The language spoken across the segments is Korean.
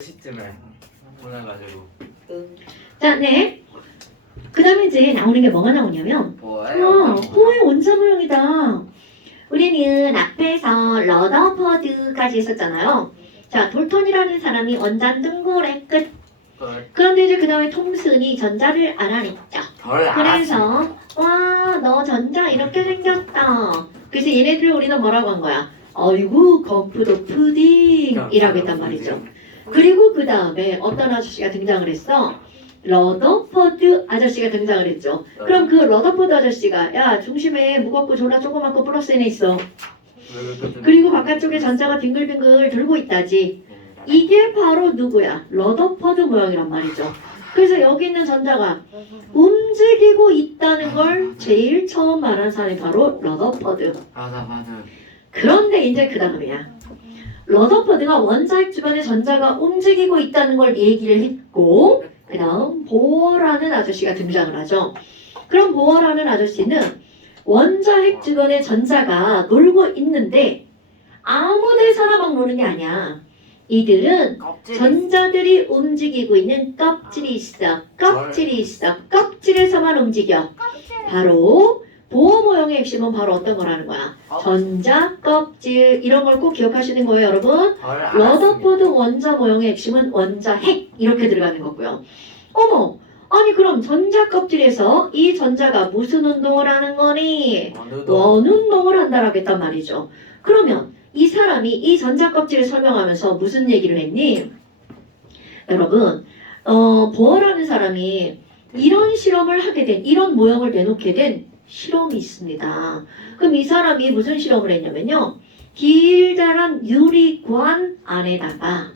시쯤에 보내가지고. 자, 네. 그 다음에 이제 나오는 게 뭐가 나오냐면 뭐예요? 호의 원자 모형이다. 우리는 앞에서 러더퍼드까지 했었잖아요. 자, 돌턴이라는 사람이 원자 둥그레 끝. 그런데 이제 그 다음에 톰슨이 전자를 알아냈죠. 그래서 와, 너 전자 이렇게 생겼다. 그래서 얘네들을 우리는 뭐라고 한 거야? 어이구, 건프도 푸딩이라고 했단 말이죠. 그리고 그 다음에 어떤 아저씨가 등장을 했어? 러더퍼드 아저씨가 등장을 했죠. 그럼 그 러더퍼드 아저씨가 야, 중심에 무겁고 졸라 조그맣고 플러스 N에 있어. 그리고 바깥쪽에 전자가 빙글빙글 돌고 있다지. 이게 바로 누구야? 러더퍼드 모양이란 말이죠. 그래서 여기 있는 전자가 움직이고 있다는 걸 제일 처음 말한 사람이 바로 러더퍼드. 맞아. 그런데 이제 그 다음이야. 러더퍼드가 원자핵 주변에 전자가 움직이고 있다는 걸 얘기를 했고, 그 다음 보어라는 아저씨가 등장을 하죠. 그럼 보어라는 아저씨는 원자핵 주변에 전자가 놀고 있는데 아무 데서나 막 노는 게 아니야. 이들은 전자들이 움직이고 있는 껍질이 있어. 껍질에서만 움직여. 바로 보어 모형의 핵심은 바로 어떤 거라는 거야? 전자, 껍질 이런 걸 꼭 기억하시는 거예요, 여러분. 러더퍼드 원자 모형의 핵심은 원자핵 이렇게 들어가는 거고요. 어머, 아니 그럼 전자 껍질에서 이 전자가 무슨 운동을 하는 거니? 원운동을 한다라고 했단 말이죠. 그러면 이 사람이 이 전자 껍질을 설명하면서 무슨 얘기를 했니? 여러분, 보어라는 사람이 이런 실험을 하게 된, 이런 모형을 내놓게 된 실험이 있습니다. 그럼 이 사람이 무슨 실험을 했냐면요. 길다란 유리관 안에다가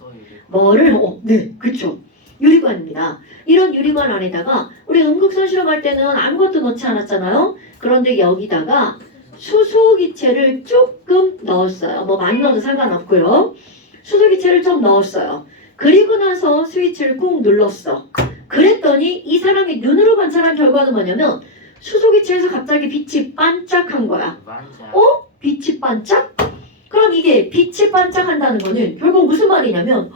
뭐를, 네, 그쵸. 유리관입니다. 이런 유리관 안에다가 우리 음극선 실험할 때는 아무것도 넣지 않았잖아요. 그런데 여기다가 수소기체를 조금 넣었어요. 뭐 많이 넣어도 상관없고요. 수소기체를 좀 넣었어요. 그리고 나서 스위치를 꾹 눌렀어. 그랬더니 이 사람이 눈으로 관찰한 결과는 뭐냐면 수소기체에서 갑자기 빛이 반짝한 거야. 빛이 반짝? 그럼 이게 빛이 반짝한다는 거는 결국 무슨 말이냐면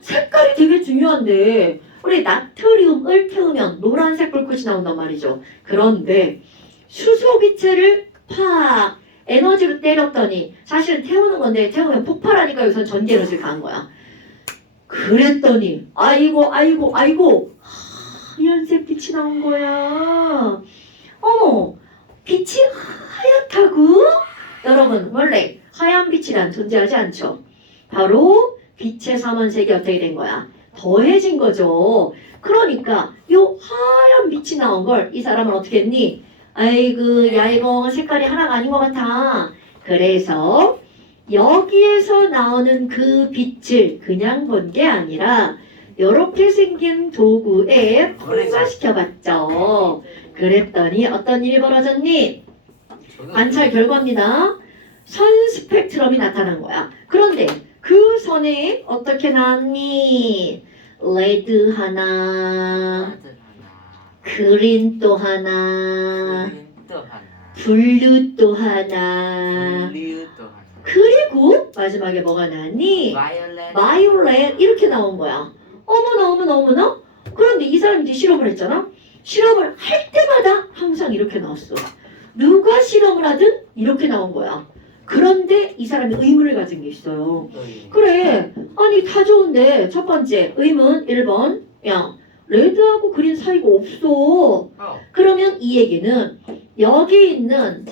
색깔이 되게 중요한데 우리 나트륨을 태우면 노란색 불꽃이 나온단 말이죠. 그런데 수소기체를 팍 에너지로 때렸더니 사실은 태우는 건데 태우면 폭발하니까 여기서 전기 에너지를 가한 거야. 그랬더니 아이고 하얀색 빛이 나온 거야. 어머, 빛이 하얗다고? 여러분 원래 하얀 빛이란 존재하지 않죠. 바로 빛의 삼원색이 어떻게 된 거야? 더해진 거죠. 그러니까 요 하얀 빛이 나온 걸 이 사람은 어떻게 했니? 아이고 야 이거 색깔이 하나가 아닌 것 같아. 그래서 여기에서 나오는 그 빛을 그냥 본 게 아니라 이렇게 생긴 도구에 분사시켜봤죠. 그랬더니 어떤 일이 벌어졌니? 관찰 결과입니다. 선 스펙트럼이 나타난 거야. 그런데 그 선에 어떻게 나왔니? 레드 하나, 그린 또 하나, 블루 또 하나, 그리고 마지막에 뭐가 나왔니? 바이올렛 이렇게 나온 거야. 어머나. 그런데 이 사람이 이제 실험을 했잖아. 실험을 할 때마다 항상 이렇게 나왔어. 누가 실험을 하든 이렇게 나온 거야. 그런데 이 사람이 의문을 가진 게 있어요. 그래, 아니 다 좋은데 첫 번째 의문 1번 야 레드하고 그린 사이가 없어. 그러면 이 얘기는 여기 있는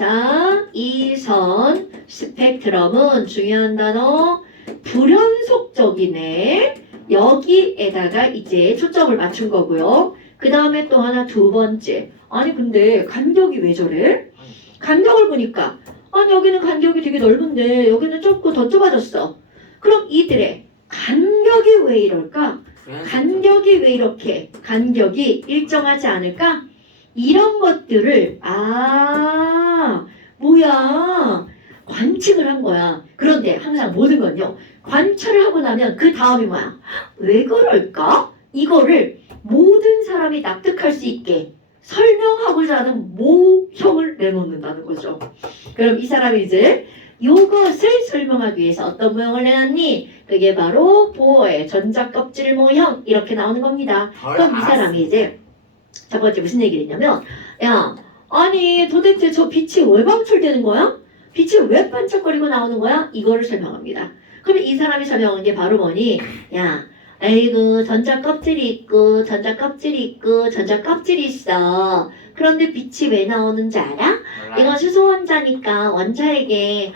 이 선 스펙트럼은 중요한 단어 불연속적이네. 여기에다가 이제 초점을 맞춘 거고요. 그 다음에 또 하나 두 번째. 아니 근데 간격이 왜 저래? 간격을 보니까 아니 여기는 간격이 되게 넓은데 여기는 좁고 더 좁아졌어. 그럼 이들의 간격이 왜 이럴까? 간격이 왜 이렇게 간격이 일정하지 않을까? 이런 것들을 뭐야 관측을 한 거야. 그런데 항상 모든 건요 관찰을 하고 나면 그 다음이 뭐야? 왜 그럴까? 이거를 모든 사람이 납득할 수 있게 설명하고자 하는 모형을 내놓는다는 거죠. 그럼 이 사람이 이제 요것을 설명하기 위해서 어떤 모형을 내놨니? 그게 바로 보어의 전자껍질 모형 이렇게 나오는 겁니다. 그럼 이 사람이 이제 첫 번째 무슨 얘기를 했냐면 야 아니 도대체 저 빛이 왜 방출되는 거야? 빛이 왜 반짝거리고 나오는 거야? 이거를 설명합니다. 그럼 이 사람이 설명한 게 바로 뭐니? 야 아이고 전자껍질이 있고 전자껍질이 있고 전자껍질이 있어. 그런데 빛이 왜 나오는지 알아? 이건 수소 원자니까 원자에게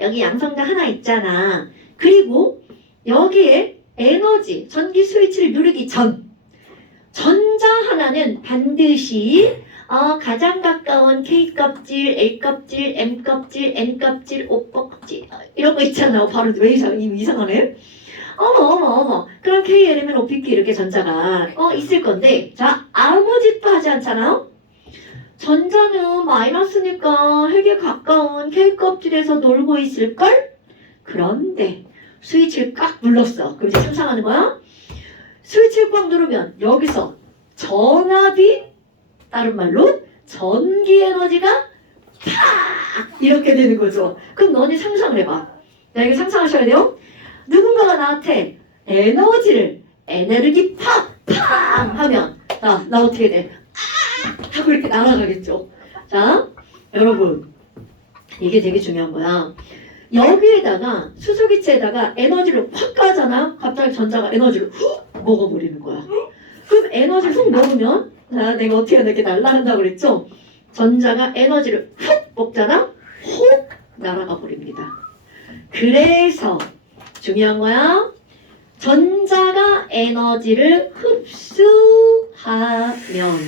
여기 양성자 하나 있잖아. 그리고 여기에 에너지 전기 스위치를 누르기 전 전자 하나는 반드시 가장 가까운 K껍질, L껍질, M껍질, N껍질, O껍질 이런 거 있잖아. 바로 왜 이상하네? 어머. 그럼 K, L이면 O, P, Q 이렇게 전자가 있을 건데 자 아무 짓도 하지 않잖아요? 전자는 마이너스니까 핵에 가까운 K껍질에서 놀고 있을걸? 그런데 스위치를 꽉 눌렀어. 그럼 이제 상상하는 거야? 스위치를 꽉 누르면 여기서 전압이 다른 말로 전기 에너지가 팍 이렇게 되는 거죠. 그럼 너네 상상을 해봐. 자, 이거 상상하셔야 돼요. 누군가가 나한테 에너지 팍 하면 나 어떻게 돼? 하고 이렇게 날아가겠죠. 자, 여러분 이게 되게 중요한 거야. 여기에다가 수소기체에다가 에너지를 확 가잖아. 갑자기 전자가 에너지를 훅 먹어버리는 거야. 그럼 에너지를 훅 먹으면 내가 어떻게 이렇게 날아간다고 그랬죠? 전자가 에너지를 훅 먹잖아. 훅 날아가 버립니다. 그래서 중요한 거야. 전자가 에너지를 흡수하면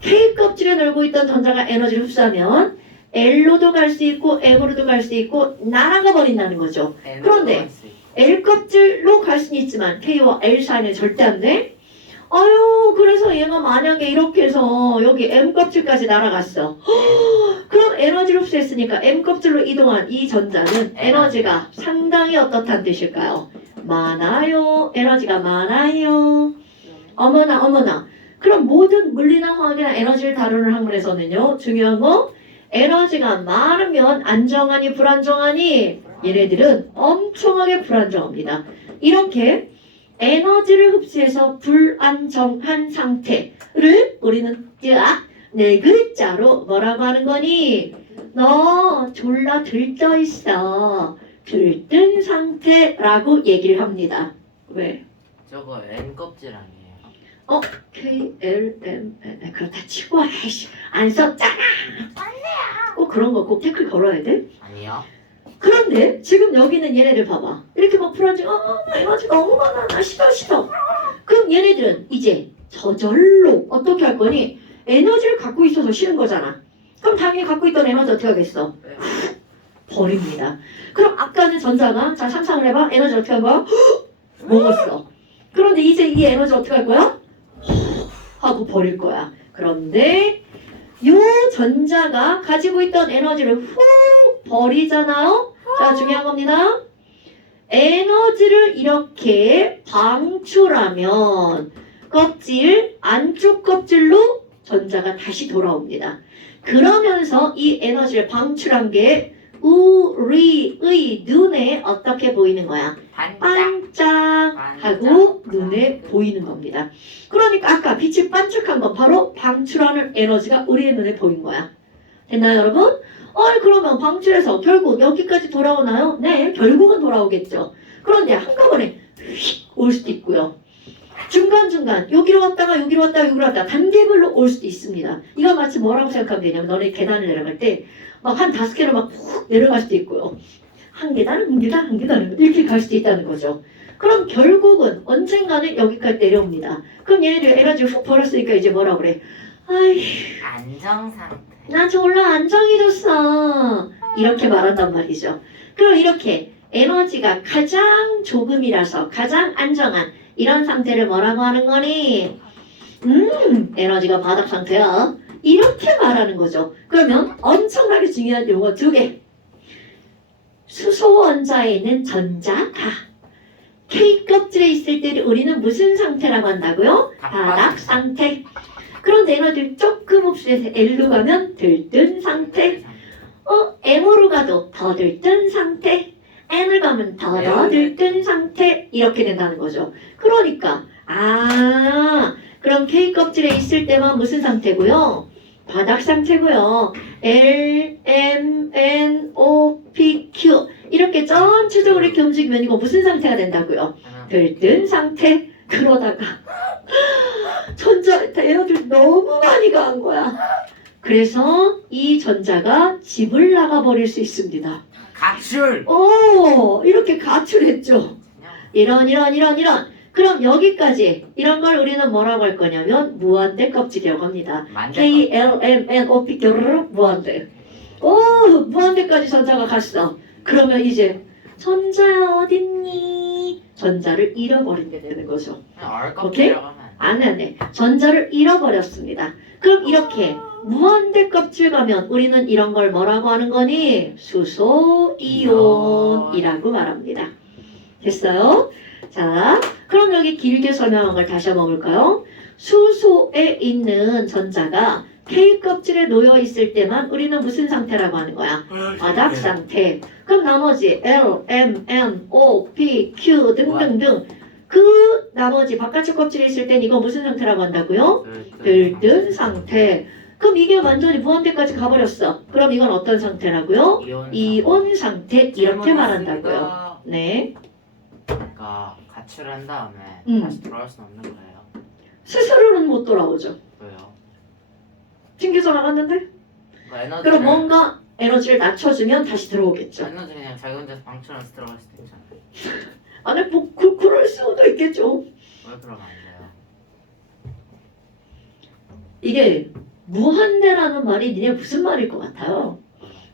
K껍질에 놀고 있던 전자가 에너지를 흡수하면 L로도 갈 수 있고 M으로도 갈 수 있고 날아가 버린다는 거죠. 그런데 L껍질로 갈 수는 있지만 K와 L 사이는 절대 안 돼. 그래서 얘가 만약에 이렇게 해서 여기 M껍질까지 날아갔어. 그럼 에너지를 흡수했으니까 M껍질로 이동한 이 전자는 에너지가 상당히 어떻다는 뜻일까요? 많아요. 에너지가 많아요. 어머나. 그럼 모든 물리나 화학이나 에너지를 다루는 학문에서는요. 중요한 거 에너지가 많으면 안정하니 불안정하니 얘네들은 엄청나게 불안정합니다. 이렇게 에너지를 흡수해서 불안정한 상태를 우리는 딱 네 글자로 뭐라고 하는 거니? 너 졸라 들떠 있어. 들뜬 상태라고 얘기를 합니다. 왜? 저거 N 껍질 아니에요? K, L, M, N 그렇다 치고 아이씨 안 썼잖아. 꼭 그런 거 꼭 태클 걸어야 돼? 아니요. 그런데 지금 여기는 얘네들 봐봐. 이렇게 막 불안정 에너지 너무 많아. 나 싫어. 그럼 얘네들은 이제 저절로 어떻게 할 거니? 에너지를 갖고 있어서 싫은 거잖아. 그럼 당연히 갖고 있던 에너지 어떻게 하겠어? 버립니다. 그럼 아까는 전자가 자 상상을 해봐. 에너지 어떻게 한 거야? 먹었어. 그런데 이제 이 에너지 어떻게 할 거야? 하고 버릴 거야. 그런데 요 전자가 가지고 있던 에너지를 훅 버리잖아요. 자 중요한 겁니다. 에너지를 이렇게 방출하면 껍질 안쪽 껍질로 전자가 다시 돌아옵니다. 그러면서 이 에너지를 방출한 게 우리의 눈에 어떻게 보이는 거야? 반짝하고 눈에 보이는 겁니다. 그러니까 아까 빛이 반짝한 건 바로 방출하는 에너지가 우리의 눈에 보인 거야. 됐나요 여러분? 그러면 방출해서 결국 여기까지 돌아오나요? 네, 결국은 돌아오겠죠. 그런데 한꺼번에 휙 올 수도 있고요. 중간중간 여기로 왔다가 단계별로 올 수도 있습니다. 이거 마치 뭐라고 생각하면 되냐면 너네 계단을 내려갈 때 막 한 5개로 막 푹 내려갈 수도 있고요. 한 계단 이렇게 갈 수도 있다는 거죠. 그럼 결국은 언젠가는 여기까지 내려옵니다. 그럼 얘네들 에너지 훅 버렸으니까 이제 뭐라 그래? 안정 상태. 나 졸라 안정해졌어. 이렇게 말한단 말이죠. 그럼 이렇게 에너지가 가장 조금이라서 가장 안정한 이런 상태를 뭐라고 하는 거니? 에너지가 바닥 상태야. 이렇게 말하는 거죠. 그러면 엄청나게 중요한 용어 2개. 수소 원자에 있는 전자가 K껍질에 있을 때 우리는 무슨 상태라고 한다고요? 바닥 상태. 그런데 에너지를 조금 흡수해서 L로 가면 들뜬 상태. M으로 가도 더 들뜬 상태, N을 가면 더 들뜬 상태 이렇게 된다는 거죠. 그러니까 그럼 K 껍질에 있을 때만 무슨 상태고요? 바닥 상태고요. L, M, N, O, P, Q 이렇게 전체적으로 이렇게 움직이면 이거 무슨 상태가 된다고요? 들뜬 상태. 그러다가 전자 에너지를 너무 많이 가한 거야. 그래서 이 전자가 집을 나가버릴 수 있습니다. 가출. 이렇게 가출했죠. 이런. 그럼 여기까지 이런 걸 우리는 뭐라고 할 거냐면 무한대 껍질이라고 합니다. K, L, M, N, O, P, Q, 무한대. 무한대까지 전자가 갔어. 그러면 이제 전자야 어딨니? 전자를 잃어버리게 되는 거죠. 오케이? 안. 전자를 잃어버렸습니다. 그럼 이렇게 무한대 껍질 가면 우리는 이런 걸 뭐라고 하는 거니? 수소 이온이라고 말합니다. 됐어요? 자, 그럼 여기 길게 설명한 걸 다시 한번 볼까요? 수소에 있는 전자가 K 껍질에 놓여 있을 때만 우리는 무슨 상태라고 하는 거야? 바닥 상태. 그럼 나머지 L, M, N, O, P, Q 등등등 그 나머지 바깥쪽 껍질에 있을 땐 이거 무슨 상태라고 한다고요? 들뜬 상태. 그럼 이게 완전히 무한대까지 가버렸어. 그럼 이건 어떤 상태라고요? 이온 상태 이렇게 말한다고요. 네. 그러니까 가출을 한 다음에 다시 돌아올 수는 없는 거예요. 스스로는 못 돌아오죠. 왜요? 튕겨서 나갔는데? 에너지를, 그럼 뭔가 에너지를 낮춰주면 다시 들어오겠죠. 에너지 그냥 자기 혼자서 방출해서 들어갈 수도 있잖아요. 아니 그럴 수도 있겠죠. 왜 그러면 안 돼요? 이게 무한대라는 말이 니네 무슨 말일 것 같아요?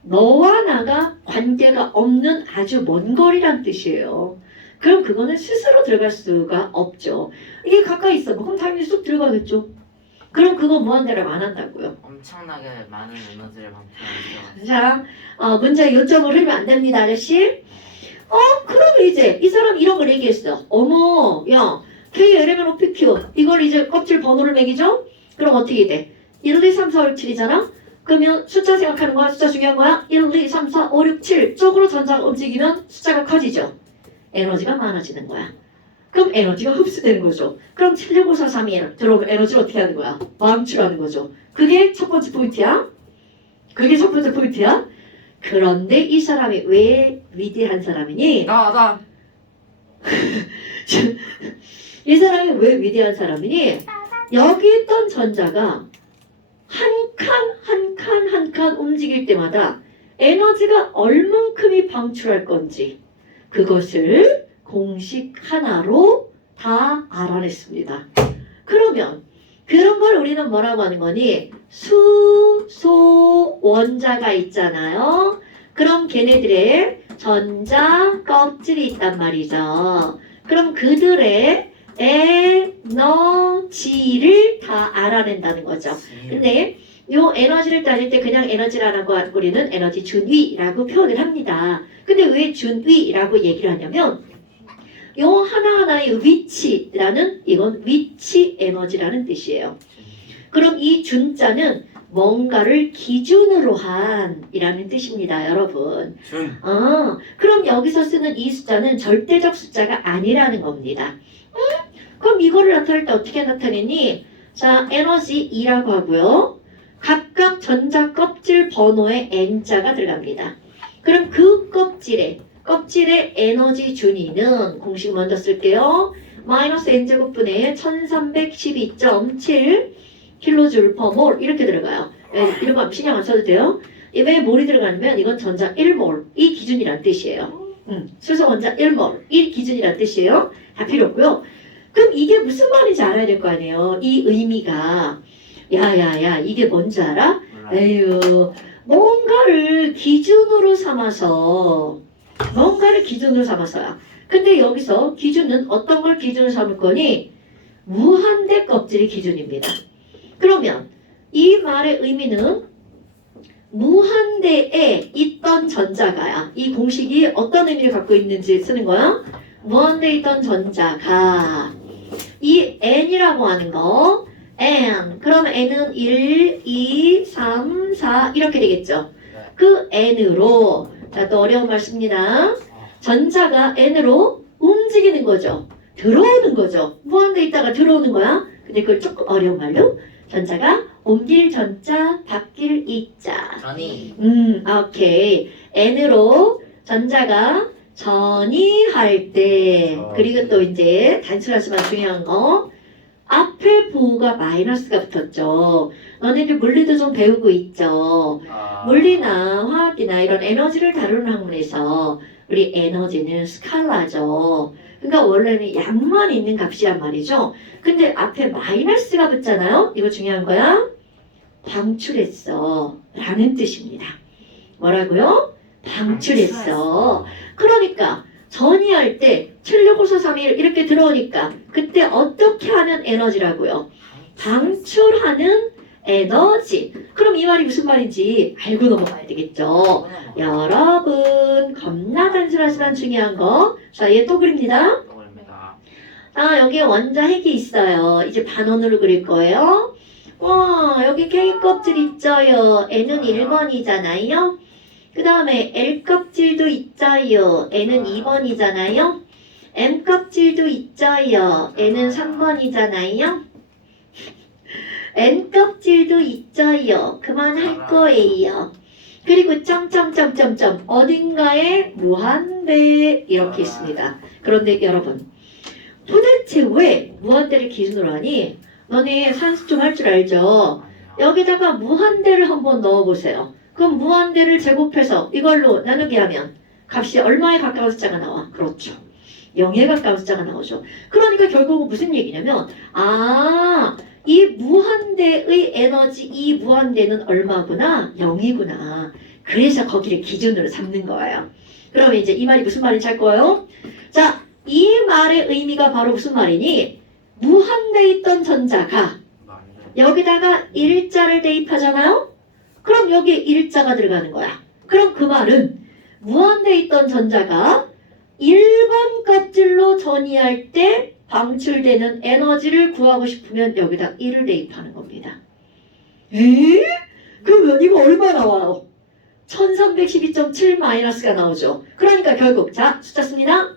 너와 나가 관계가 없는 아주 먼 거리란 뜻이에요. 그럼 그거는 스스로 들어갈 수가 없죠. 이게 가까이 있어. 그럼 당연히 쑥 들어가겠죠. 그럼 그거 무한대라고 안 한다고요. 엄청나게 많은 에너지를 방출하는 자, 문제 요점을 흘리면 안 됩니다, 아저씨. 그럼 이제 이 사람 이런 걸 얘기했어. 어머, 야, K, L, M, N, O, P, Q 이걸 이제 껍질 번호를 매기죠? 그럼 어떻게 돼? 1, 2, 3, 4, 5, 7이잖아? 그러면 숫자 생각하는 거야? 숫자 중요한 거야? 1, 2, 3, 4, 5, 6, 7 쪽으로 전자가 움직이면 숫자가 커지죠? 에너지가 많아지는 거야. 그럼 에너지가 흡수되는 거죠. 그럼 76543이 들어오면 에너지를 어떻게 하는 거야? 방출하는 거죠. 그게 첫 번째 포인트야. 그런데 이 사람이 왜 위대한 사람이니? 나 이 사람이 왜 위대한 사람이니? 여기 있던 전자가 한 칸 움직일 때마다 에너지가 얼만큼이 방출할 건지 그것을 공식 하나로 다 알아냈습니다. 그러면 그런 걸 우리는 뭐라고 하는 거니? 수소 원자가 있잖아요. 그럼 걔네들의 전자 껍질이 있단 말이죠. 그럼 그들의 에너지를 다 알아낸다는 거죠. 근데 요 에너지를 따질 때 그냥 에너지라고 우리는 에너지 준위라고 표현을 합니다. 근데 왜 준위라고 얘기를 하냐면 요 하나하나의 위치라는 이건 위치 에너지라는 뜻이에요. 그럼 이 준자는 뭔가를 기준으로 한 이라는 뜻입니다, 여러분. 그럼 여기서 쓰는 이 숫자는 절대적 숫자가 아니라는 겁니다. 그럼 이거를 나타낼 때 어떻게 나타내니? 자, 에너지 2라고 하고요. 각각 전자 껍질 번호에 N자가 들어갑니다. 그럼 그 껍질의 에너지 준위는 공식 먼저 쓸게요. 마이너스 N제곱분의 1312.7 kJ/mol 이렇게 들어가요. 이런 거 신경 안 써도 돼요. 왜 몰이 들어가냐면 이건 전자 1몰 이 기준이란 뜻이에요. 수소 원자 1몰 이 기준이란 뜻이에요. 다 필요 없고요. 그럼 이게 무슨 말인지 알아야 될 거 아니에요. 이 의미가 야야야 이게 뭔지 알아? 에휴 뭔가를 기준으로 삼아서야. 근데 여기서 기준은 어떤 걸 기준으로 삼을 거니? 무한대 껍질이 기준입니다. 그러면 이 말의 의미는 무한대에 있던 전자가야. 이 공식이 어떤 의미를 갖고 있는지 쓰는 거야. 무한대에 있던 전자가 이 N이라고 하는 거 N 그럼 N은 1, 2, 3, 4 이렇게 되겠죠. 그 n으로 자 또 어려운 말 씁니다. 전자가 n으로 움직이는 거죠. 들어오는 거죠. 무한대 있다가 들어오는 거야. 근데 그걸 조금 어려운 말로 전자가 옮길 전자, 바뀔 이자. 전이 오케이. n으로 전자가 전이할 때 그리고 또 이제 단순하지만 중요한 거 앞에 부호가 마이너스가 붙었죠. 너네들 물리도 좀 배우고 있죠. 물리나 화학이나 이런 에너지를 다루는 학문에서 우리 에너지는 스칼라죠. 그러니까 원래는 양만 있는 값이란 말이죠. 근데 앞에 마이너스가 붙잖아요. 이거 중요한 거야. 방출했어 라는 뜻입니다. 뭐라고요? 방출했어. 그러니까 전이할 때 7654321 이렇게 들어오니까 그때 어떻게 하는 에너지라고요? 방출하는 에너지. 그럼 이 말이 무슨 말인지 알고 넘어가야 되겠죠. 여러분 겁나 단순하지만 중요한 거. 자, 얘 또 그립니다. 아, 여기에 원자 핵이 있어요. 이제 반원으로 그릴 거예요. 와, 여기 K 껍질 있어요. N은 1번이잖아요. 그 다음에 L 껍질도 있어요. N은 2번이잖아요. M 껍질도 있어요. N은 3번이잖아요. N 껍질도 있어요. 그만할 거예요. 그리고 점점점점점 어딘가에 무한대 이렇게 있습니다. 그런데 여러분 도대체 왜 무한대를 기준으로 하니? 너네 산수 좀 할 줄 알죠? 여기다가 무한대를 한번 넣어보세요. 그럼 무한대를 제곱해서 이걸로 나누기 하면 값이 얼마에 가까운 숫자가 나와? 그렇죠. 0에 가까운 숫자가 나오죠. 그러니까 결국은 무슨 얘기냐면 이 무한대의 에너지, 이 무한대는 얼마구나? 0이구나. 그래서 거기를 기준으로 삼는 거예요. 그러면 이제 이 말이 무슨 말인지 알 거예요? 자, 이 말의 의미가 바로 무슨 말이니? 무한대에 있던 전자가 여기다가 일자를 대입하잖아요? 그럼 여기에 일자가 들어가는 거야. 그럼 그 말은 무한대에 있던 전자가 1번 껍질로 전이할 때 방출되는 에너지를 구하고 싶으면 여기다 1을 대입하는 겁니다. 에? 그러면 이거 얼마 나와요? 1312.7 마이너스가 나오죠. 그러니까 결국 자 숫자 씁니다.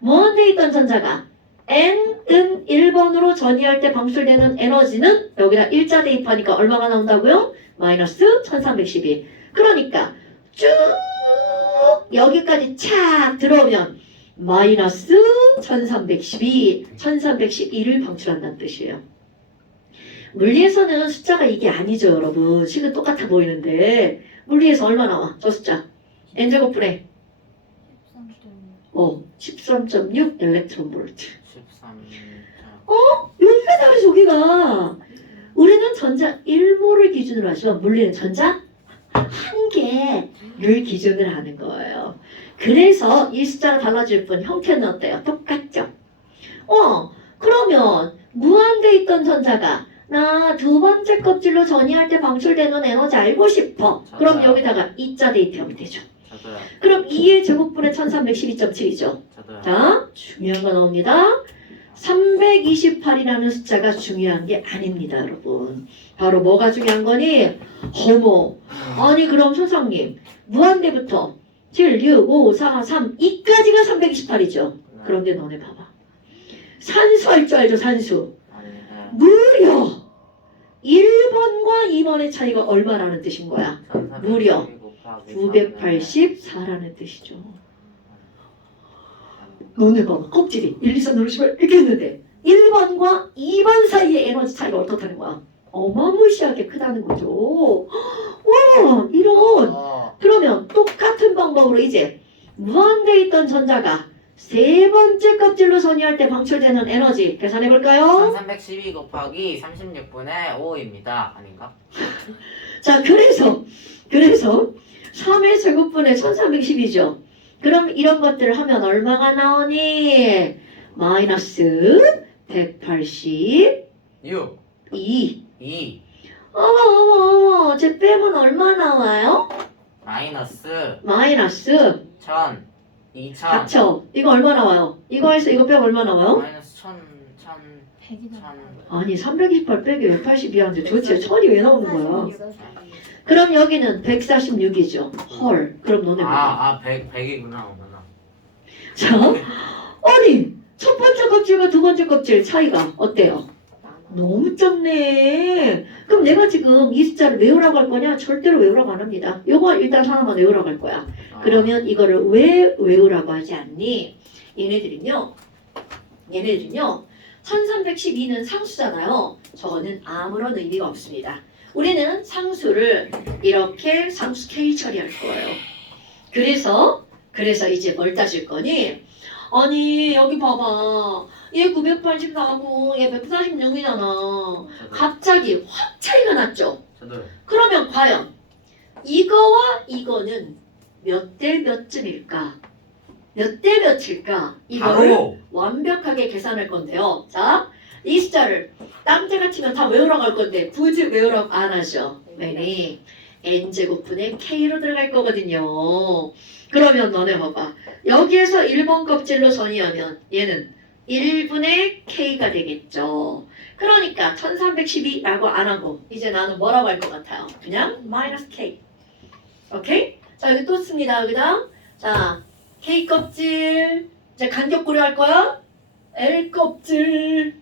무한대에 있던 전자가 n은 1번으로 전이할 때 방출되는 에너지는 여기다 일자 대입하니까 얼마가 나온다고요? 마이너스 1312. 그러니까 쭉 여기까지 착 들어오면 마이너스 1312, 1312를 방출한다는 뜻이에요. 물리에서는 숫자가 이게 아니죠, 여러분. 식은 똑같아 보이는데 물리에서 얼마 나와? 저 숫자. n제곱분의 13.6 일렉트론 볼트. 13. 여기가 다르죠, 여기가. 우리는 전자 1몰을 기준으로 하지만 물리는 전자 1개를 기준으로 하는 거예요. 그래서 이 숫자가 달라질 뿐 형태는 어때요? 똑같죠? 그러면 무한대 있던 전자가 나 두 번째 껍질로 전이할 때 방출되는 에너지 알고 싶어. 그럼 여기다가 2자 대입하면 되죠. 저도요. 그럼 2의 제곱분의 1312.7이죠. 저도요. 자, 중요한 거 나옵니다. 328이라는 숫자가 중요한 게 아닙니다, 여러분. 바로 뭐가 중요한 거니? 어머. 아니 그럼 선생님 무한대부터 7, 6, 5, 4, 3, 2까지가 328이죠. 그런데 너네 봐봐. 산수 할 줄 알죠, 산수. 무려 1번과 2번의 차이가 얼마라는 뜻인 거야? 무려 984라는 뜻이죠. 너네 봐봐. 껍질이 1, 2, 3, 4, 5, 6 이렇게 했는데 1번과 2번 사이의 에너지 차이가 어떻다는 거야? 어마무시하게 크다는 거죠. 와, 이런. 그러면 똑같은 방법으로 이제 무한대에 있던 전자가 세 번째 껍질로 전이할 때 방출되는 에너지 계산해 볼까요? 1312 곱하기 36분의 5입니다. 아닌가? 자, 그래서 3의 제곱분의 1310이죠. 그럼 이런 것들을 하면 얼마가 나오니? 마이너스 182. 6. 2. 어머. 제 빼면 얼마 나와요? 마이너스 1000. 2000. 그쵸? 이거 얼마 나와요? 이거 해서 이거 빼면 얼마 나와요? 마이너스 아니 328 빼기 182하는데 도대체 1000이 왜 나오는 거야? 그럼 여기는 146이죠. 헐. 그럼 너네 뭐야? 100이구나 어머나. 자, 아니 첫 번째 껍질과 두 번째 껍질 차이가 어때요? 너무 작네. 그럼 내가 지금 이 숫자를 외우라고 할 거냐? 절대로 외우라고 안 합니다. 요거 일단 하나만 외우라고 할 거야. 그러면 이거를 왜 외우라고 하지 않니? 얘네들은요 1312는 상수잖아요. 저거는 아무런 의미가 없습니다. 우리는 상수를 이렇게 상수 K 처리할 거예요. 그래서 이제 뭘 따질 거니? 아니 여기 봐봐. 얘 980 나오고 얘 146이잖아. 갑자기 확 차이가 났죠? 저도 그러면 과연 이거와 이거는 몇 대 몇쯤일까? 몇 대 몇일까? 이거를 바로 완벽하게 계산할 건데요. 자, 이 숫자를 땀때 같으면 다 외우라고 할 건데 굳이 외우라고 안 하죠. 왜니? n제곱분의 k로 들어갈 거거든요. 그러면 너네 봐봐. 여기에서 1번 껍질로 전이하면 얘는 1분의 k가 되겠죠. 그러니까 1312라고 안 하고 이제 나는 뭐라고 할 것 같아요? 그냥 마이너스 k. 오케이? 자 여기 또 씁니다. 여기다. 자 k 껍질. 이제 간격 고려할 거야? l 껍질.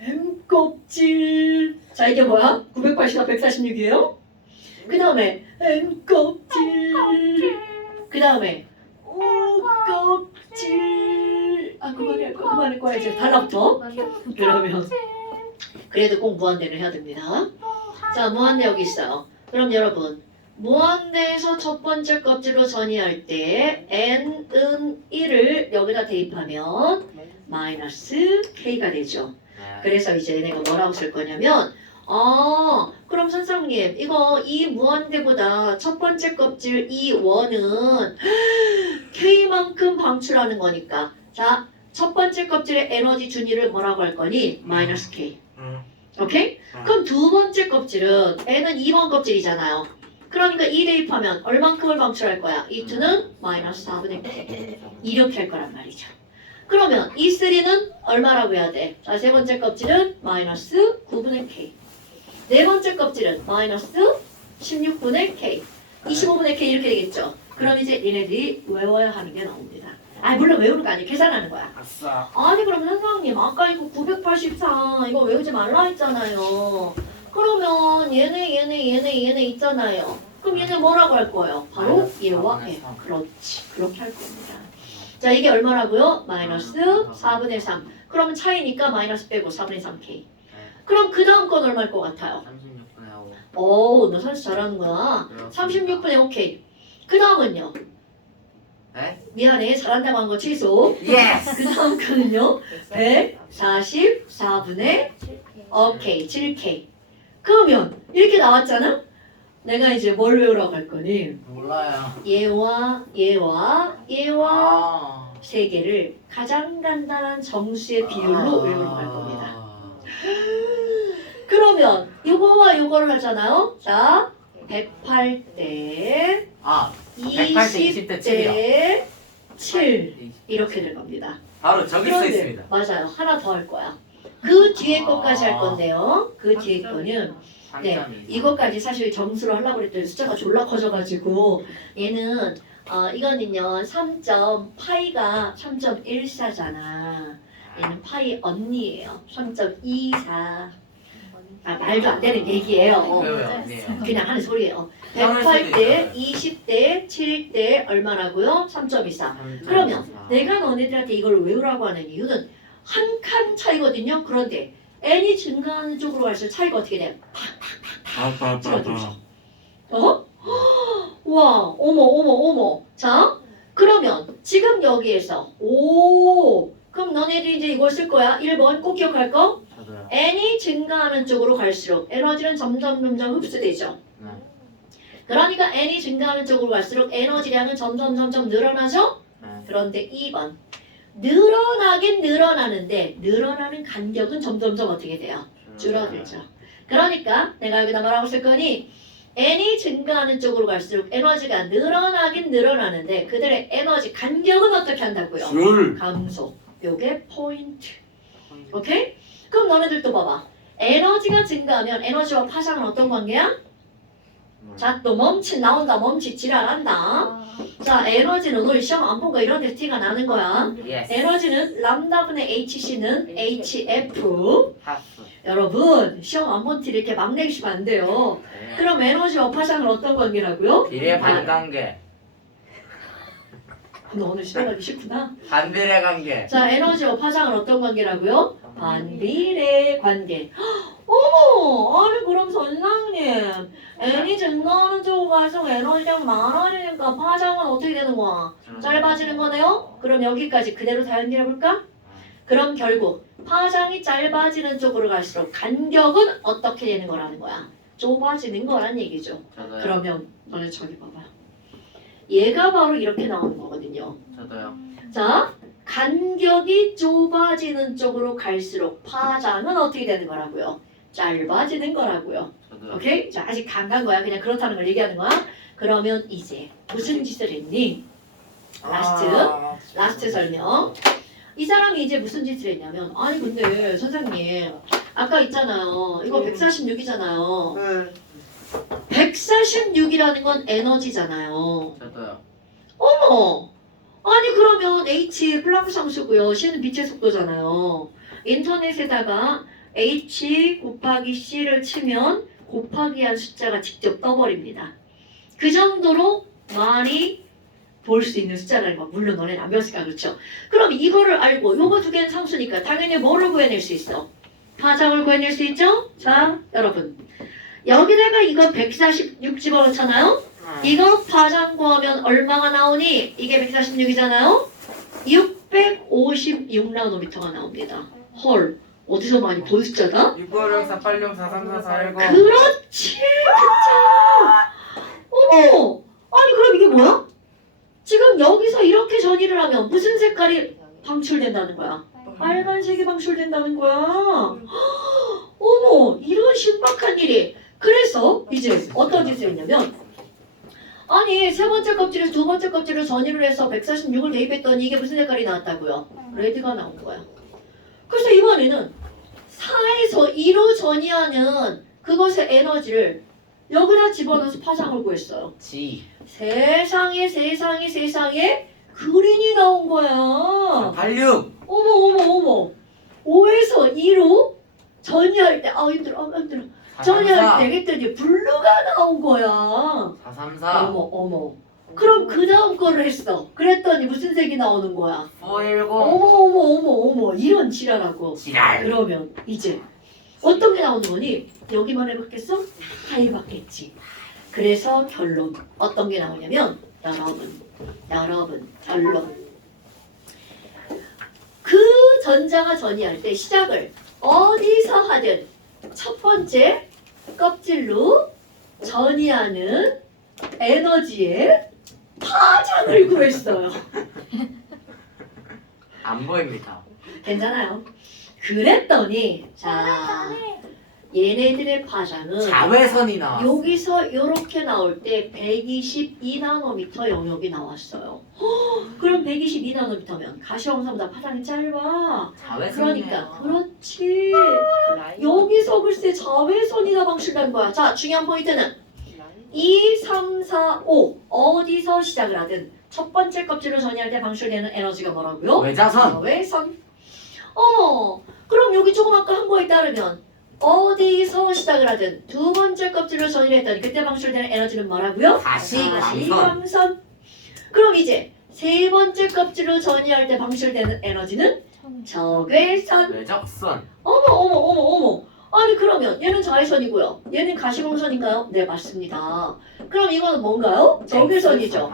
m 껍질. 자 이게 뭐야? 980과 146이에요? 그 다음에 n 껍질. 그 다음에 o 껍질. 아 그만할 거야 이제 달라붙어. 그러면 그래도 꼭 무한대를 해야 됩니다. 자 무한대 여기 있어요. 그럼 여러분 무한대에서 첫 번째 껍질로 전이할 때 n은 1을 여기다 대입하면 마이너스 k가 되죠. 그래서 이제 내가 뭐라고 쓸 거냐면 그럼 선생님 이거 이 무한대보다 첫 번째 껍질 이 원은 k만큼 방출하는 거니까 자 첫 번째 껍질의 에너지 준위를 뭐라고 할 거니? 마이너스 k. 오케이? 그럼 두 번째 껍질은 n은 2번 껍질이잖아요. 그러니까 2 대입하면 얼만큼을 방출할 거야? 이 2는 마이너스 4분의 k. 이렇게 할 거란 말이죠. 그러면 이 3는 얼마라고 해야 돼? 자, 세 번째 껍질은 마이너스 9분의 k. 네 번째 껍질은 마이너스 16분의 k. 25분의 k 이렇게 되겠죠? 그럼 이제 얘네들이 외워야 하는 게 나옵니다. 물론 외우는 거 아니에요. 계산하는 거야. 아싸. 아니 그럼 선생님 아까 이거 984 이거 외우지 말라 했잖아요. 그러면 얘네 있잖아요. 그럼 얘네 뭐라고 할 거예요? 바로 얘와 얘. 그렇지. 그렇게 할 겁니다. 자 이게 얼마라고요? 마이너스 4분의 3. 그러면 차이니까 마이너스 빼고 4분의 3k. 그럼 그 다음 건 얼마일 것 같아요? 36분의 5. 오, 너 선수 잘하는구나. 36분의 5k. 그 다음은요? 네? 미안해. 잘한다고 한 거 취소. 예스. 그 다음 거는요? 144분의 오케이 7k. 그러면 이렇게 나왔잖아? 내가 이제 뭘 외우라고 할 거니? 몰라요. 얘와 아. 세 개를 가장 간단한 정수의 비율로 외우라고 할 겁니다. 그러면 요거와 요거를 하잖아요. 자, 108대 108대 20대 7 이렇게 될 겁니다. 바로 저기 써 있습니다. 맞아요. 하나 더 할 거야. 그 뒤에 것까지 할 건데요. 그 뒤에 거는 네, 이것까지 사실 점수로 하려고 그랬더니 숫자가 졸라 커져가지고 얘는 이거는요 3.파이가 3.14잖아. 얘는 파이 언니예요. 3.24. 말도 안 되는 얘기예요. 그냥 하는 소리예요. 108대 20대 7대 얼마라고요? 3.24. 그러면 내가 너네들한테 이걸 외우라고 하는 이유는 한 칸 차이거든요. 그런데 n이 증가하는 쪽으로 갈수록 차이가 어떻게 돼요? 팍팍팍팍 줄어들죠. 와, 어머. 자, 그러면 지금 여기에서 그럼 너네들이 이제 이걸 쓸 거야. 1번 꼭 기억할 거. 저도요. n이 증가하는 쪽으로 갈수록 에너지는 점점 흡수되죠. 네. 그러니까 n이 증가하는 쪽으로 갈수록 에너지량은 점점 늘어나죠. 네. 그런데 2번 늘어나긴 늘어나는데 늘어나는 간격은 점점 어떻게 돼요? 줄어들죠. 그러니까 내가 여기다 뭐라고 쓸 거니? n이 증가하는 쪽으로 갈수록 에너지가 늘어나긴 늘어나는데 그들의 에너지 간격은 어떻게 한다고요? 감소. 요게 포인트. 오케이? 그럼 너네들도 봐봐. 에너지가 증가하면 에너지와 파장은 어떤 관계야? 자, 또 나온다. 멈칫 지랄한다. 자, 에너지는 너 시험 안 본 거 이런 데 티가 나는 거야. 예스. 에너지는 람다분의 HC는 HF. 하프. 여러분, 시험 안 본 티 이렇게 막 내시면 안 돼요. 네. 그럼 에너지와 파장은 어떤 관계라고요? 비례 반관계. 너 오늘 시험 가기 싫구나. 반비례 관계. 자, 에너지와 파장은 어떤 관계라고요? 반비례 관계. 어머, 아니 그럼 선생님, N이 증가하는 쪽으로 갈수록 에너지량 많아지니까 파장은 어떻게 되는 거야? 짧아지는 거네요? 그럼 여기까지 그대로 다 연결해 볼까? 그럼 결국 파장이 짧아지는 쪽으로 갈수록 간격은 어떻게 되는 거라는 거야? 좁아지는 거란 얘기죠. 저도요. 그러면 너네 저기 봐봐. 얘가 바로 이렇게 나오는 거거든요. 저도요. 자, 간격이 좁아지는 쪽으로 갈수록 파장은 어떻게 되는 거라고요? 짧아지는 거라고요. 저도요. 오케이? 자, 아직 안 간 거야. 그냥 그렇다는 걸 얘기하는 거야. 그러면 이제 무슨 짓을 했니? 라스트 설명. 이 사람이 이제 무슨 짓을 했냐면 아니 근데 선생님 아까 있잖아요. 이거 146이잖아요. 146이라는 건 에너지잖아요. 저도요. 어머! 아니 그러면 H 플랑크 상수고요. C는 빛의 속도잖아요. 인터넷에다가 H 곱하기 C를 치면 곱하기 한 숫자가 직접 떠버립니다. 그 정도로 많이 볼 수 있는 숫자라는 거. 물론 너네는 안 배웠으니까 그렇죠. 그럼 이거를 알고 요거 두 개는 상수니까 당연히 뭐를 구해낼 수 있어? 파장을 구해낼 수 있죠? 자 여러분 여기다가 이거 146 집어넣잖아요? 이거 파장 구하면 얼마가 나오니? 이게 146이잖아요? 656나노미터가 나옵니다. 헐, 어디서 많이 본 숫자다? 6564 864 34 419. 그렇지, 진짜. 어머, 아니 그럼 이게 뭐야? 지금 여기서 이렇게 전이를 하면 무슨 색깔이 방출된다는 거야? 빨간색이 방출된다는 거야. 어머, 이런 신박한 일이. 그래서 이제 어떤 짓을 했냐면 아니 세 번째 껍질에서 두 번째 껍질을 전이를 해서 146을 대입했더니 이게 무슨 색깔이 나왔다고요? 레드가 나온 거야. 그래서 이번에는 4에서 2로 전이하는 그것의 에너지를 여기다 집어넣어서 파장을 구했어요. G. 세상에 그린이 나온 거야. 86. 어머 5에서 2로 전이할 때 힘들어 전이할 때 했더니 블루가 나온 거야. 434. 어머 그럼 그 다음 거를 했어. 그랬더니 무슨 색이 나오는 거야? 410. 어머 이런 지랄하고. 지랄. 그러면 이제 어떤 게 나오는 거니? 여기만 해봤겠어? 다 해봤겠지. 그래서 결론 어떤 게 나오냐면 여러분 결론 그 전자가 전이할 때 시작을 어디서 하든 첫 번째 껍질로 전이하는 에너지의 파장을 구했어요. 안 보입니다. 괜찮아요. 그랬더니 자 얘네들의 파장은 자외선이 나왔어. 여기서 이렇게 나올 때 122나노미터 영역이 나왔어요. 그럼 122나노미터면 가시광선보다 파장이 짧아. 자외선이네요. 그러니까 그렇지. 여기서 글쎄 자외선이나 방출된 거야. 자 중요한 포인트는 2, 3, 4, 5 어디서 시작을 하든 첫 번째 껍질로 전이할 때 방출되는 에너지가 뭐라고요? 외자선. 자외선. 그럼 여기 조금 아까 한 거에 따르면 어디서 시작을 하든 두 번째 껍질로 전이를 했더니 그때 방출되는 에너지는 뭐라고요? 가시광선. 그럼 이제 세 번째 껍질로 전이할 때 방출되는 에너지는 적외선. 외적선. 어머. 아니 그러면 얘는 자외선이고요. 얘는 가시광선인가요? 네 맞습니다. 그럼 이거는 뭔가요? 적외선이죠.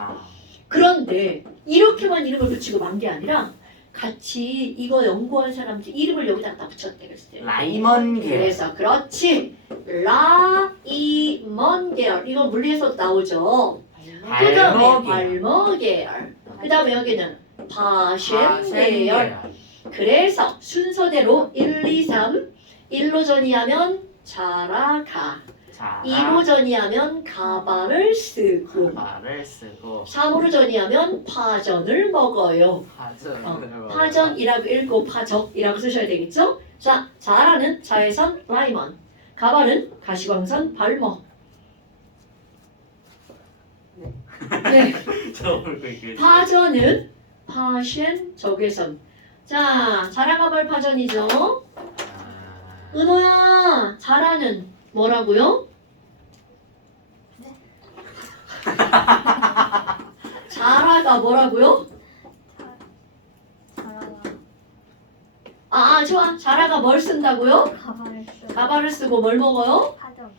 그런데 이렇게만 이름을 붙이고 만 게 아니라 같이 이거 연구한 사람들 이름을 여기다 다 붙였대 그랬어요. 라이먼 계열. 그래서 그렇지. 라이먼 계열. 이거 물리에서 나오죠. 그 다음에 발머 계열. 그 다음에 여기는 파셴 계열. 그래서 순서대로 1, 2, 3 1로 전이하면 자라가 2로 전이하면 가발을 쓰고 가발을 쓰고 3으로 전이하면 파전을 먹어요. 파전을 파전이라고 읽고 파적이라고 쓰셔야 되겠죠? 자, 자라는 자외선 라이먼, 가발은 가시광선 발머. 네. 저걸 그렇게. 파전은 파셴 적외선. 자, 자라가발 파전이죠. 은호야, 자라는 뭐라고요? 자라가 뭐라고요? 자라가 좋아. 자라가 뭘 쓴다고요? 가발을 쓰고 가발을 쓰고 뭘 먹어요? 파전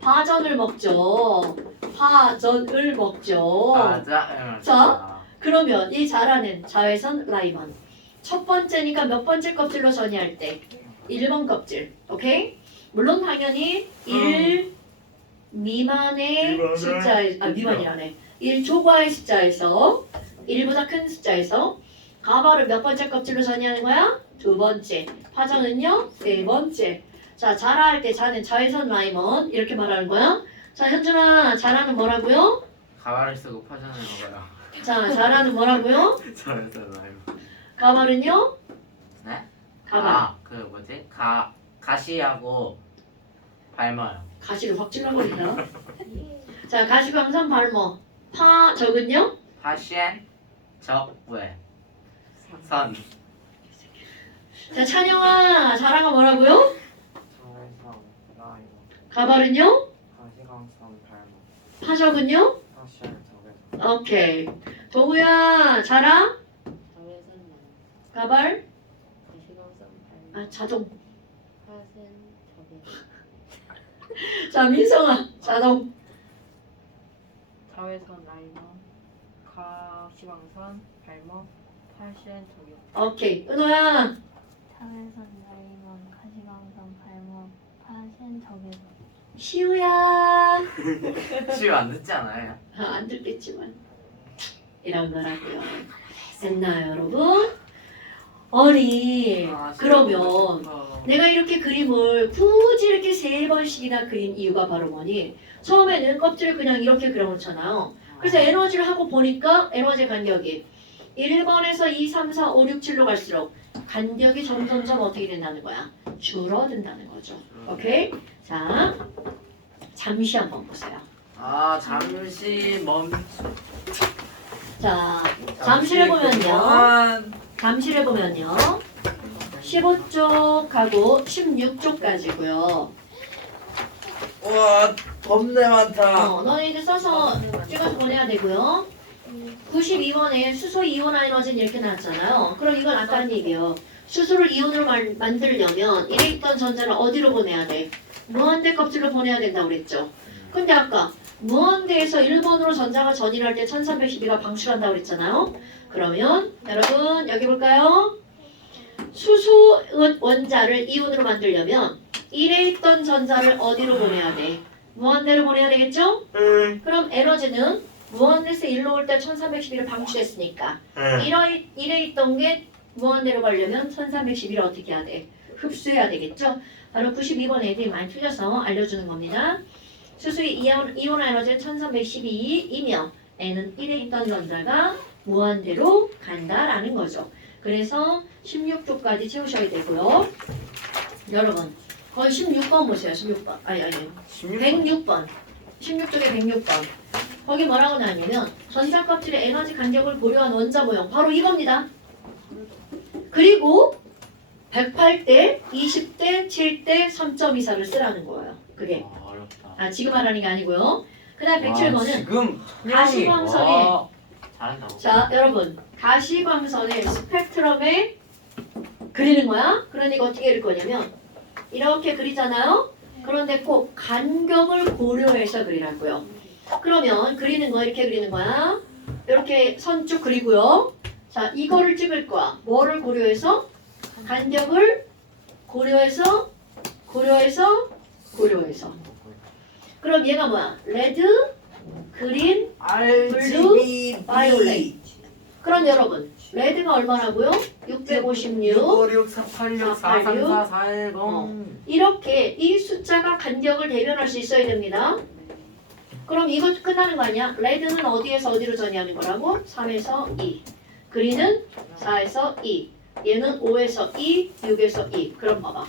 파전을 먹죠. 파전을 먹죠. 맞아. 자. 그러면 이 자라는 자외선 라이먼. 첫 번째니까 몇 번째 껍질로 전이할 때? 1번 껍질. 오케이? 물론 당연히 1 미만의 미만의 숫자에, 미만이라네. 1 초과의 숫자에서 1보다 큰 숫자에서 가발을 몇 번째 껍질로 전이하는 거야? 2번째. 파전은요? 3번째. 자, 자라할 때 자는 자외선 라이먼 이렇게 말하는 거야. 자, 현준아, 자라는 뭐라고요? 가발을 쓰고 파전을 먹어요. 자, 자라는 뭐라고요? 잘했잖아요. 가발은요? 네? 가발. 그 뭐지? 가시하고 발머요. 가시를 확 찔러버린다. 자, 가시광선 발머. 파적은요? 파셴 적외 선. 자, 찬영아, 자라가 뭐라고요? 자외선 라이온 가발은요? 가시광선 발목 파적은요? 파시알 적외선 오케이. 도구야, 자라? 자외선 가발? 가시광선 발목 자동. 파센 적외선 자, 민성아, 자동. 자외선 라이먼 가시광선 발목 파센 적외선 오케이. 은호야, 자외선 라이먼 가시광선 발목 파센 적외선 시우야. 시우 안 듣지 않아요? 안 듣겠지만. 이런 거라고요. 됐나요, 여러분? 아니, 그러면 내가 이렇게 그림을 굳이 이렇게 3번씩이나 그린 이유가 바로 뭐니? 처음에는 껍질을 그냥 이렇게 그려놓잖아요. 그래서 에너지를 하고 보니까 에너지 간격이 1번에서 2, 3, 4, 5, 6, 7로 갈수록 간격이 점점점 어떻게 된다는 거야? 줄어든다는 거죠. 오케이? 자, 잠시 한번 보세요. 잠시 멈. 자, 잠시를 보면요. 잠시를 보면요. 15쪽하고 16쪽까지고요. 와 겁내 많다. 너희들 써서 찍어서 보내야 되고요. 92번에 수소 이온 하이드로젠 이렇게 나왔잖아요. 그럼 이건 아까 한 얘기예요. 수소를 이온으로 만들려면 이래 있던 전자를 어디로 보내야 돼? 무한대 껍질로 보내야 된다고 그랬죠. 근데 아까 무한대에서 1번으로 전자가 전이할 때 1312가 방출한다고 그랬잖아요. 그러면 여러분 여기 볼까요? 수소 원자를 이온으로 만들려면 1에 있던 전자를 어디로 보내야 돼? 무한대로 보내야 되겠죠? 그럼 에너지는 무한대에서 1로 올 때 1312를 방출했으니까 1에 있던 게 무한대로 가려면 1311을 어떻게 해야 돼? 흡수해야 되겠죠? 바로 92번 애들이 많이 틀려서 알려주는 겁니다. 수소의 이온 에너지는 1312이며 N은 1에 있던 전자가 무한대로 간다라는 거죠. 그래서 16쪽까지 채우셔야 되고요. 여러분 거의 16번 보세요. 16번. 아니 106번. 16쪽에 106번. 거기 뭐라고 나왔냐면 전자 껍질의 에너지 간격을 고려한 원자 모형 바로 이겁니다. 그리고 108대, 20대, 7대, 3.24를 쓰라는 거예요. 그게. 어렵다. 지금 말하는 게 아니고요. 그 다음 107번은 지금 가시광선의 잘한다고. 자 여러분 가시광선의 스펙트럼에 그리는 거야. 그러니까 어떻게 그릴 거냐면 이렇게 그리잖아요. 그런데 꼭 간격을 고려해서 그리라고요. 그러면 그리는 거 이렇게 그리는 거야. 이렇게 선 쭉 그리고요. 자 이거를 찍을 거야. 뭐를 고려해서? 간격을 고려해서 그럼 얘가 뭐야? 레드, 그린, RGB, 바이올렛. 그럼 여러분 레드가 얼마라고요? 656 656 486 434 410. 이렇게 이 숫자가 간격을 대변할 수 있어야 됩니다. 그럼 이거 끝나는 거 아니야? 레드는 어디에서 어디로 전이하는 거라고? 3에서 2 그린은 4에서 2 얘는 5에서 2, 6에서 2. 그럼 봐봐.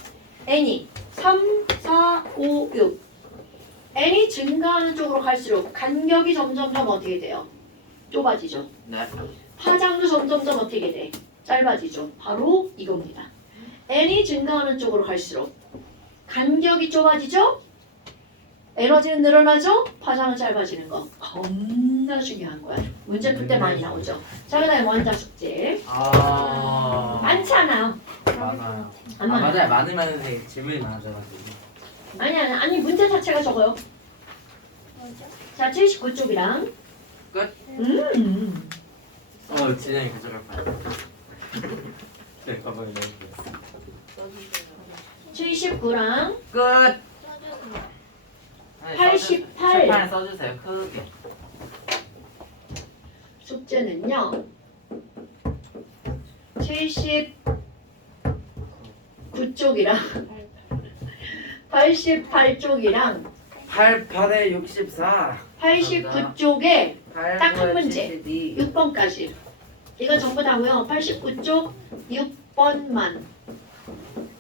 n이 3, 4, 5, 6. n이 증가하는 쪽으로 갈수록 간격이 점점점 어떻게 돼요? 좁아지죠. 네. 파장도 점점점 어떻게 돼? 짧아지죠. 바로 이겁니다. n이 증가하는 쪽으로 갈수록 간격이 좁아지죠? 에너지는 늘어나죠? 파장은 짧아지는 거. 겁나 중요한 거야. 문제 풀 때 많이 나오죠. 자, 그 다음에 원자 숙제. 아. 많지 않아요. 많아요. 안 많아요. 맞아요. 많으면 되게 질문이 많아져가지고. 아니, 문제 자체가 적어요. 자, 79쪽이랑. 끝. 진영이 가져갈 거야. 네, 가방에 넣을게요. 79랑 끝. 아니, 88. 칠판에 써주세요. 크게. 숙제는요. 79쪽이랑 88쪽이랑 88에 64. 89쪽에 딱 한 문제. 72. 6번까지. 이거 전부 다고요. 89쪽 6번만.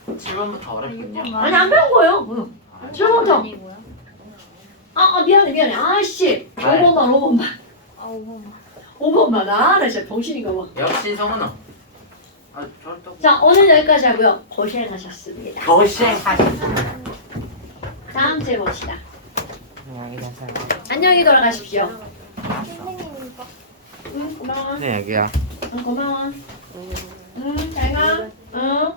7번부터 어렵군요. 아니 안 배운 거예요. 응. 처음부터. 아니고요. 미안해. 아씨. 5번만. 아 5번만. 5번만. 나 진짜 정신인가 봐. 역시 성은아. 저를 또. 자, 오늘 여기까지 하고요. 고생하셨습니다. 고생하셨습니다. 다음 주에 봅시다. 안녕히 가세요. 안녕히 돌아가십시오. 선생님 이거. 응, 고마워. 네, 여기야. 응, 고마워. 응, 잘 가. 응.